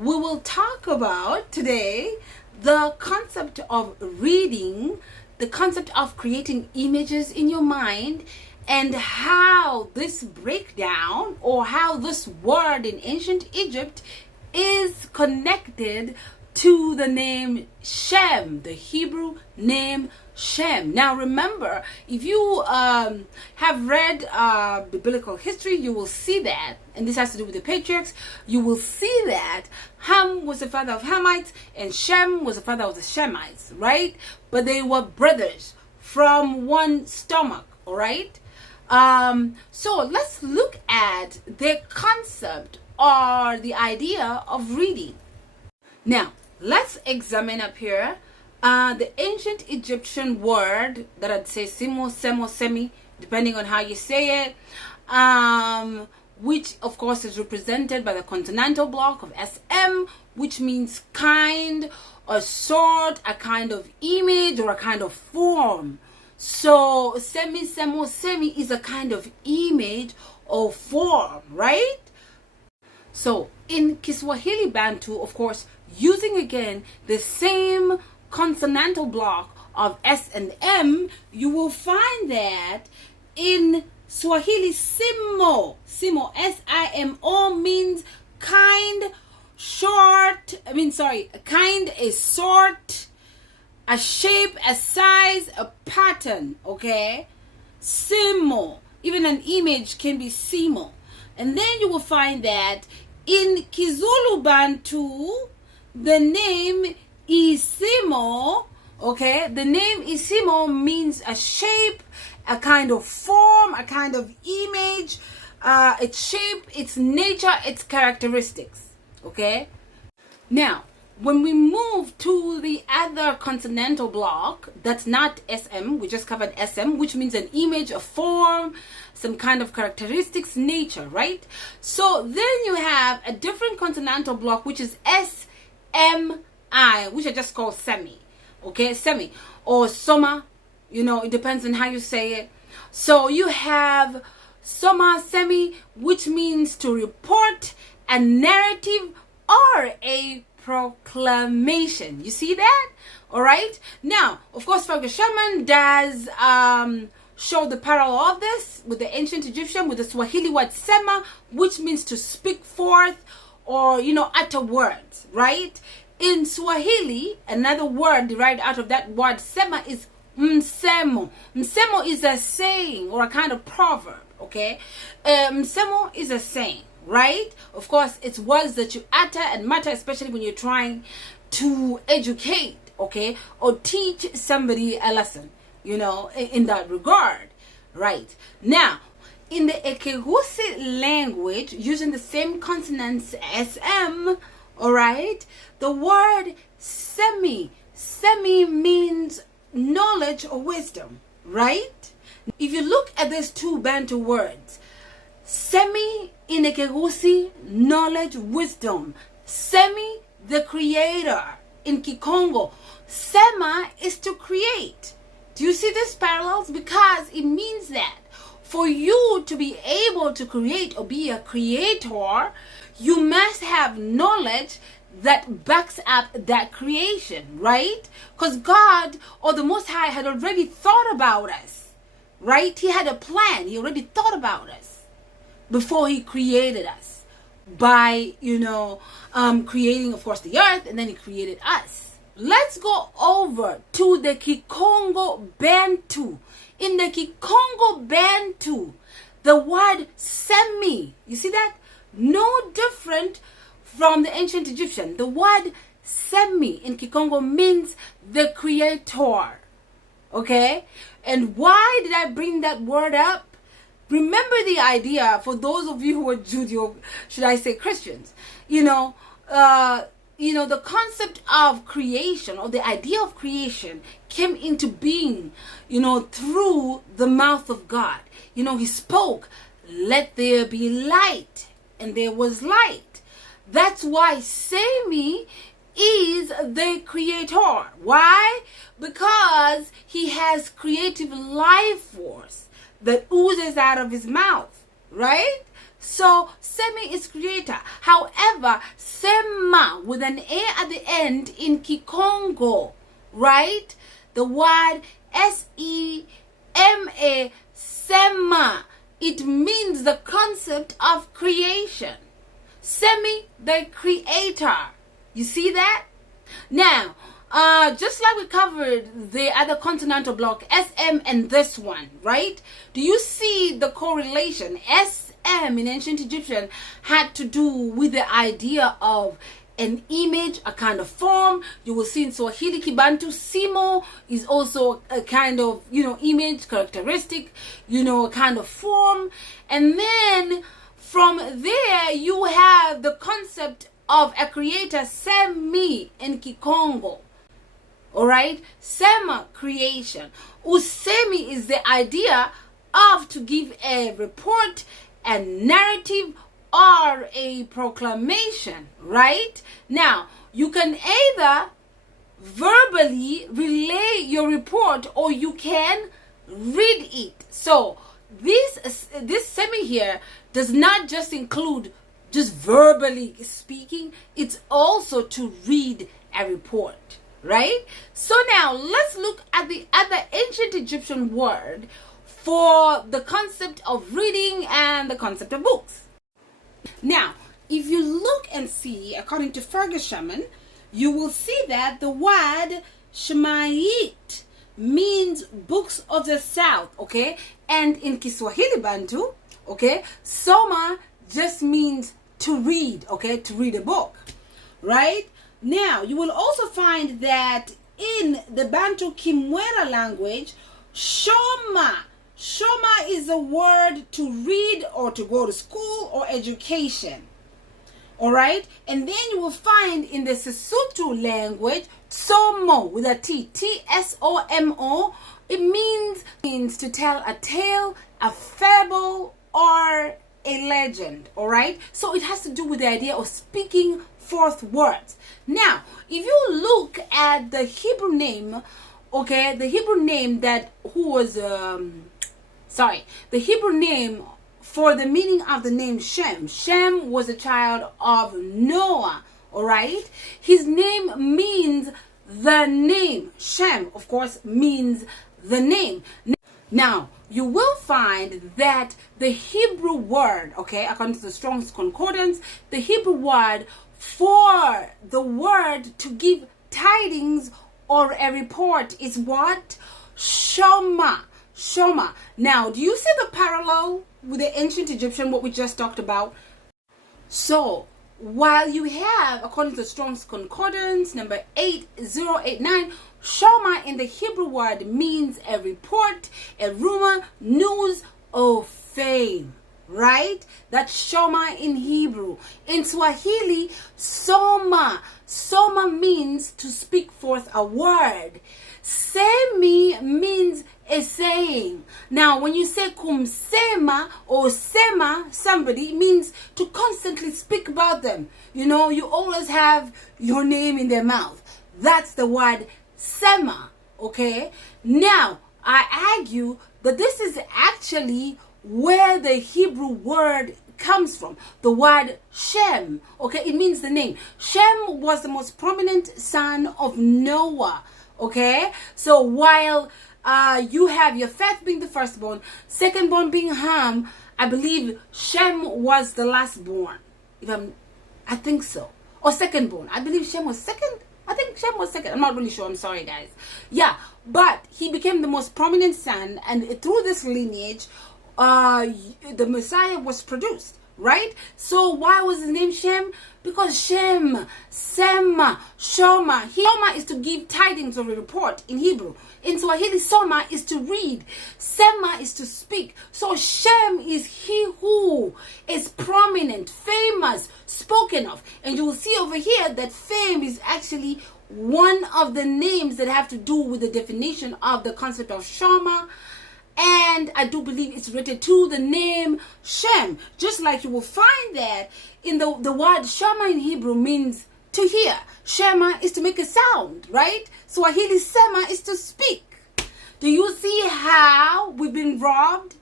we will talk about today the concept of reading, the concept of creating images in your mind, and how this breakdown or how this word in ancient Egypt is connected to the name Shem, the Hebrew name Shem. Now remember, if you have read biblical history, you will see that, and this has to do with the patriarchs, you will see that Ham was the father of Hamites and Shem was the father of the Shemites, right? But they were brothers from one stomach, all right? So let's look at the concept or the idea of reading. Now, let's examine up here the ancient Egyptian word that I'd say simo, semo, semi, depending on how you say it, which of course is represented by the consonantal block of SM, which means kind, a sort, a kind of image, or a kind of form. So semi, semo, semi is a kind of image or form, right? So in Kiswahili Bantu, of course, using again the same consonantal block of S and M, you will find that in Swahili simo, S-I-M-O means kind, short, kind, a sort, a shape, a size, a pattern, okay? Simo, even an image can be simo. And then you will find that in Kizulu Bantu, the name Isimo, okay? The name Isimo means a shape, a kind of form, a kind of image, its shape, its nature, its characteristics, okay? Now, when we move to the other consonantal block, that's not SM, we just covered SM, which means an image, a form, some kind of characteristics, nature, right? So then you have a different consonantal block, which is SMI, which I just call semi, okay? Semi, or soma, it depends on how you say it. So you have soma, semi, which means to report a narrative or a proclamation. You see that? All right. Now, of course, Fergus Sherman does show the parallel of this with the ancient Egyptian, with the Swahili word sema, which means to speak forth or, utter words, right? In Swahili, another word derived out of that word sema is msemo. Msemo is a saying or a kind of proverb, okay? Msemo is a saying, right? Of course, it's words that you utter and mutter, especially when you're trying to educate, okay, or teach somebody a lesson, in that regard, right? Now, in the Ekegusi language, using the same consonants as M, all right, the word semi means knowledge or wisdom, right? If you look at these two Bantu words, semi in Ekegusi, knowledge, wisdom. Semi, the creator. In Kikongo, sema is to create. Do you see these parallels? Because it means that for you to be able to create or be a creator, you must have knowledge that backs up that creation, right? Because God or the Most High had already thought about us, right? He had a plan. He already thought about us before he created us by, creating, of course, the earth, and then he created us. Let's go over to the Kikongo Bantu. In the Kikongo Bantu, the word semi, you see that? No different from the ancient Egyptian. The word semi in Kikongo means the creator, okay? And why did I bring that word up? Remember the idea, for those of you who are Christians, the concept of creation or the idea of creation came into being, through the mouth of God. He spoke, let there be light, and there was light. That's why Semi is the creator. Why? Because he has creative life force that oozes out of his mouth, right? So Semi is creator. However, Sema with an A at the end in Kikongo, right? The word S-E-M-A, Sema. It means the concept of creation. Semi, the creator. You see that? Now, just like we covered the other continental block, SM and this one, right? Do you see the correlation? SM in ancient Egyptian had to do with the idea of an image, a kind of form. You will see in Swahili Kibantu, Simo is also a kind of, image, characteristic, a kind of form. And then from there, you have the concept of a creator, Semi in Kikongo. All right, Sema, creation. Usemi is the idea of to give a report, a narrative, or a proclamation, right? Now, you can either verbally relay your report or you can read it. So this Semi here does not just include just verbally speaking, it's also to read a report. Right? So now let's look at the other ancient Egyptian word for the concept of reading and the concept of books. Now, if you look and see, according to Fergus Shaman, you will see that the word Shemayit means books of the south, okay? And in Kiswahili Bantu, okay, Soma just means to read, okay? To read a book, right? Now, you will also find that in the Bantu Kimwera language, Shoma is a word to read or to go to school or education. All right? And then you will find in the Sesotho language, Tsomo with a T, T-S-O-M-O. It means to tell a tale, a fable, or a legend. All right? So it has to do with the idea of speaking forth words. Now, if you look at the Hebrew name, okay, the Hebrew name the Hebrew name for the meaning of the name Shem. Shem was a child of Noah, all right? His name means the name. Shem, of course, means the name. Now, you will find that the Hebrew word, okay, according to the Strong's Concordance, the Hebrew word for the word to give tidings or a report is what? Shoma. Shoma. Now, do you see the parallel with the ancient Egyptian, what we just talked about? So, while you have, according to Strong's Concordance, number 8089, Shoma in the Hebrew word means a report, a rumor, news, or fame. Right? That's Shoma in Hebrew. In Swahili, Soma. Soma means to speak forth a word. Semi means a saying. Now, when you say kumsema or sema somebody, it means to constantly speak about them. You always have your name in their mouth. That's the word sema. Okay? Now, I argue that this is actually where the Hebrew word comes from. The word Shem, okay, it means the name. Shem was the most prominent son of Noah, okay? So while you have Japheth being the firstborn, secondborn being Ham, I believe Shem was the lastborn. I think so. Or secondborn. I believe Shem was second. I think Shem was second. I'm not really sure. I'm sorry, guys. Yeah, but he became the most prominent son, and through this lineage, the Messiah was produced, right? So why was his name Shem? Because Shem, Sema, Shoma. Shoma is to give tidings or a report in Hebrew. In Swahili, Soma is to read. Sema is to speak. So Shem is he who is prominent, famous, spoken of. And you will see over here that fame is actually one of the names that have to do with the definition of the concept of Shoma. And I do believe it's related to the name Shem. Just like you will find that in the word Shema in Hebrew means to hear. Shema is to make a sound, right? Swahili Sema is to speak. Do you see how we've been robbed